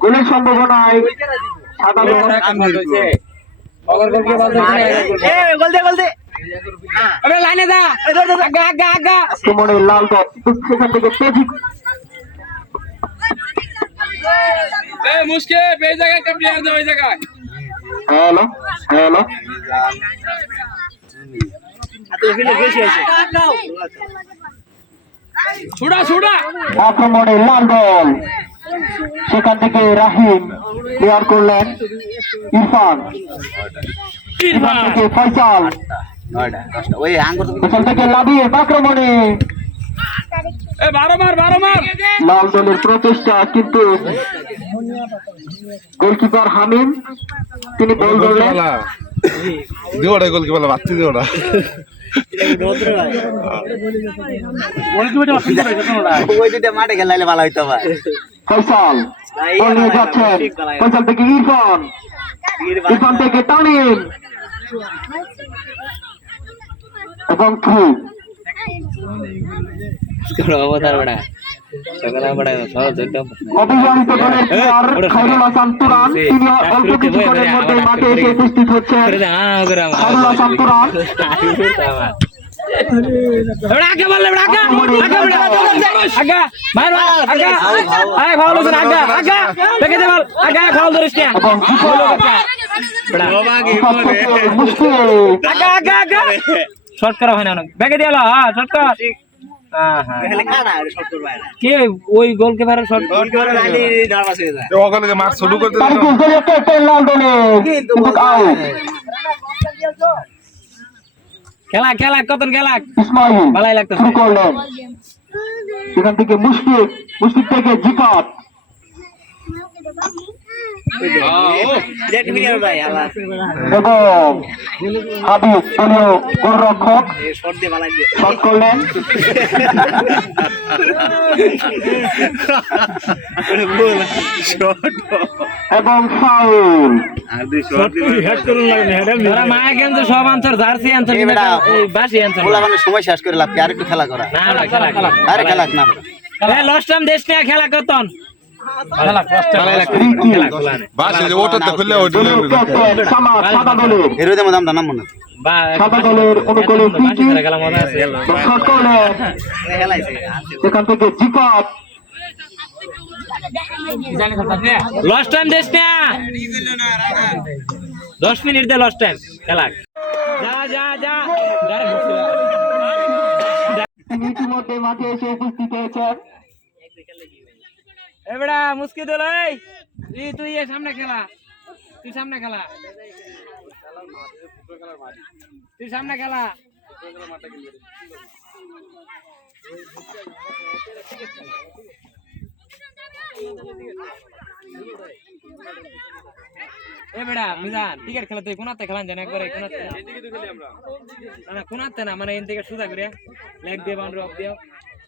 গোলের সম্ভাবনায় লাল বল সেখান থেকে হ্যালো হ্যালো আক্রমণে লাল বল সেখান থেকে রাহিম ক্লিয়ার করলেন ইরফান থেকে ফয়সাল সেখান থেকে লাভিয়ে আক্রমণে লাল দলের প্রচেষ্টা কিন্তু গোলকিপার হামিম তিনি বল ধরলেন গোলকিপার বাচ্চি দিওটা মাঠে খেলাইলে ভালো হইতো ফয়সাল বল নিয়ে যাচ্ছেন ফয়সাল থেকে ইরফান ইরফান থেকে তামিম এবং থ্রু অবিবাহিত দলের প্লেয়ার খায়রুল হাসান তুরান তিনি অল্প কিছুক্ষণের মধ্যে মাঠে এসে উপস্থিত হচ্ছেন খায়রুল হাসান তুরান শর্ট করা হয় না ব্যাগে দিয়ে শর্ট কর কে ওই গোলকিপারের শর্ট মাঠ শুরু করতে খেলা খেলা কতন খেলা ভালোই লাগতো সেখান থেকে মুশফিক থেকে জিকাত এবং হাবিব দলীয় গোলরক্ষক শট করলেন এবং ফাউল মায়া কিন্তু সব আনসার জার্সি আনসার বাসি আনসার সময় শেষ করে লাভ আর একটু খেলা করা আরে খেলা না লাস্ট টাইম দেশ নিয়ে খেলা করতন সেখান থেকে জিকাত লস্ট টাইম দেশ না 10 মিনিট দে লস্ট টাইম খেলা যা ইতিমধ্যে মাঠে এসে উপস্থিত হয়েছেন এবড়া মুশকিল লই তুই সামনে খেলা এবড়া মিজান টিকেট খেলা তুই কোনাতে খেলান জানা একবার কোনাতে না মানে এন থেকে সুজা করে লেগ দিয়ে বাউন্ডারি অফ দিও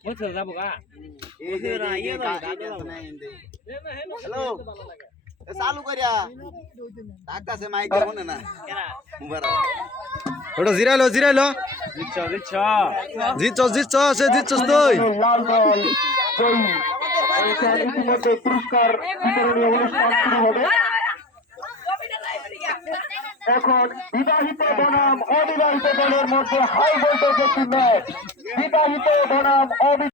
বুঝছো যাবো গা হ্যালো চালু করিয়া ডাকতাছে মাইক মনে না ওটা জিরাইলো জিতছ সে জিতছস তুই লাল বল ইতিমধ্যে পুরস্কার বিতরণী অনুষ্ঠান শুরু হবে এখন বিবাহিত বনাম অবিবাহিত দলের মধ্যে হাই ভোল্টেজ একটি ম্যাচ বিবাহিত বনাম